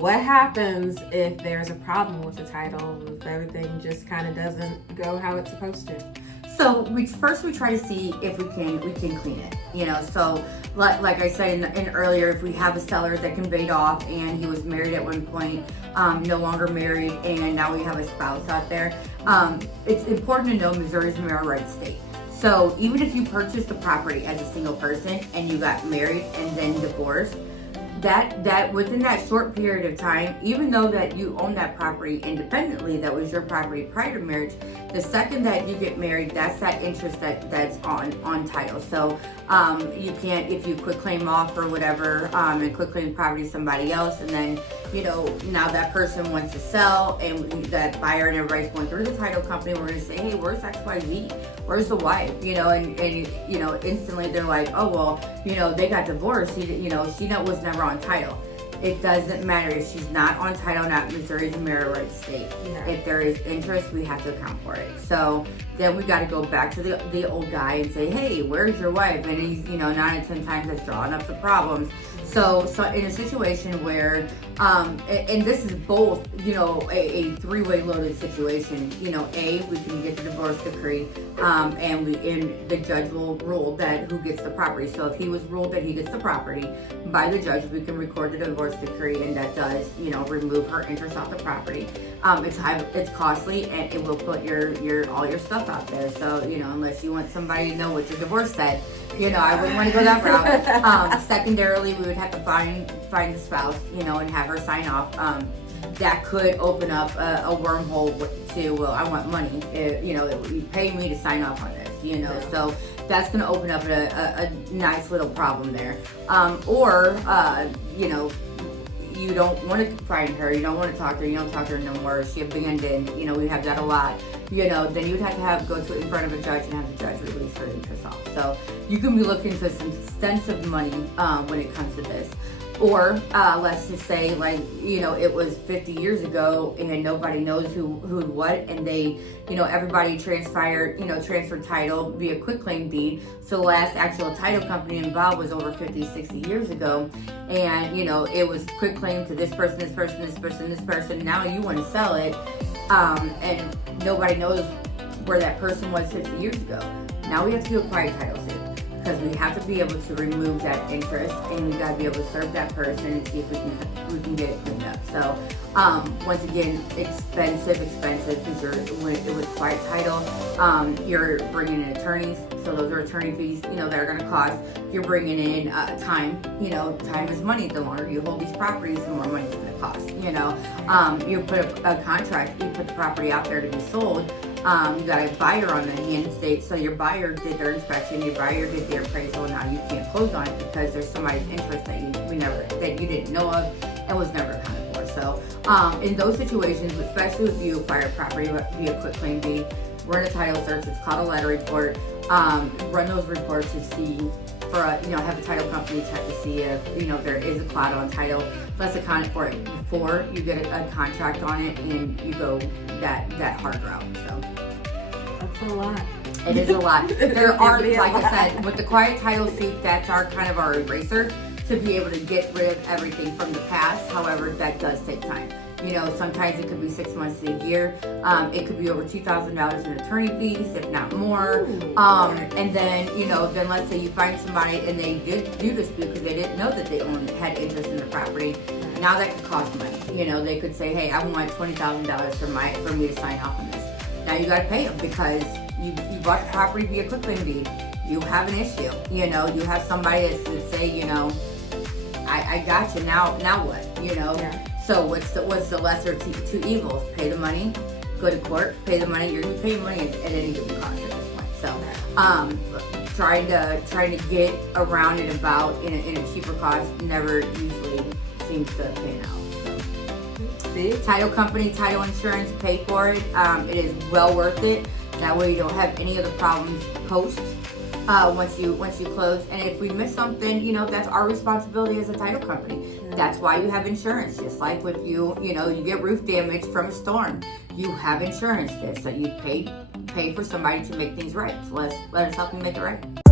What happens if there's a problem with the title, if everything just kind of doesn't go how it's supposed to? So we try to see if we can clean it, So like I said in earlier, if we have a seller that conveyed off and he was married at one point, no longer married, and now we have a spouse out there, it's important to know Missouri's a marital rights state. So even if you purchased the property as a single person and you got married and then divorced, that within that short period of time, even though that you own that property independently, that was your property prior to marriage, the second that you get married, that's that interest that's on title. So you can't, if you quit claim off or whatever, and quit claim property to somebody else, and then now that person wants to sell, and that buyer and everybody's going through the title company, we're going to say, hey, where's XYZ? Where's the wife? And instantly they're like, oh well, they got divorced. She was never on title. It doesn't matter if she's not on title. Not Missouri's a marital rights state. Yeah. If there is interest, we have to account for it. So then we got to go back to the old guy and say, hey, where's your wife? And he's 9 out of 10 times that's drawing up the problems. So in a situation where and this is both a three-way loaded situation. We can get the divorce decree, and the judge will rule that who gets the property. So if he was ruled that he gets the property by the judge, we can record the divorce decree, and that does remove her interest off the property. It's costly, and it will put all your stuff out there. So unless you want somebody to know what your divorce said, I wouldn't want to go that route. Secondarily, we would have to find the spouse, and have her sign off. That could open up a wormhole to, well, I want money. You pay me to sign off on this, Yeah. So that's going to open up a nice little problem there. You don't want to find her, you don't want to talk to her, you don't talk to her no more, she abandoned, we have that a lot, then you'd have to go to in front of a judge and have the judge release her interest off. So you can be looking to some extensive money when it comes to this. Or let's just say, it was 50 years ago and nobody knows who what, and they, everybody transferred title via quitclaim deed. So the last actual title company involved was over 50, 60 years ago. And, it was quitclaim to this person, this person, this person, this person. Now you want to sell it, and nobody knows where that person was 50 years ago. Now we have to do a quiet title suit, because we have to be able to remove that interest, and we got to be able to serve that person and see if we can get it cleaned up. So once again, expensive, because with quiet title, you're bringing in attorneys, so those are attorney fees, that are going to cost. You're bringing in time. Time is money. The longer you hold these properties, the more money it's going to cost. You put a contract, you put the property out there to be sold. You got a buyer on the hand state, so your buyer did their inspection, your buyer did their appraisal, and now you can't close on it because there's somebody's interest that you didn't know of and was never accounted for. So in those situations, especially if you acquire property via quitclaim deed, run a title search. It's called a letter report. Run those reports to see have a title company check to see if there is a cloud on title. Let's account for it before you get a contract on it and you go that hard route. So that's a lot. It is a lot. There are, like I said, with the quiet title suit, that's our eraser to be able to get rid of everything from the past. However, that does take time. Sometimes it could be 6 months to a year. It could be over $2,000 in attorney fees, if not more. And then, then let's say you find somebody and they did do this because they didn't know that they had interest in the property. Now that could cost money. They could say, hey, I want $20,000 for me to sign off on this. Now you got to pay them because you bought the property via quitclaim deed. You have an issue. You have somebody that say, I got you. Now what? Yeah. So what's the lesser two evils? Pay the money, go to court, pay the money. You're gonna pay money at any given cost at this point. So trying to get around and about in a cheaper cost never usually seems to pan out. So see, title company, title insurance, pay for it. It is well worth it. That way you don't have any other problems post. Once you close, and if we miss something, that's our responsibility as a title company. That's why you have insurance. Just like with you get roof damage from a storm, you have insurance there, so you pay for somebody to make things right. So let us help you make it right.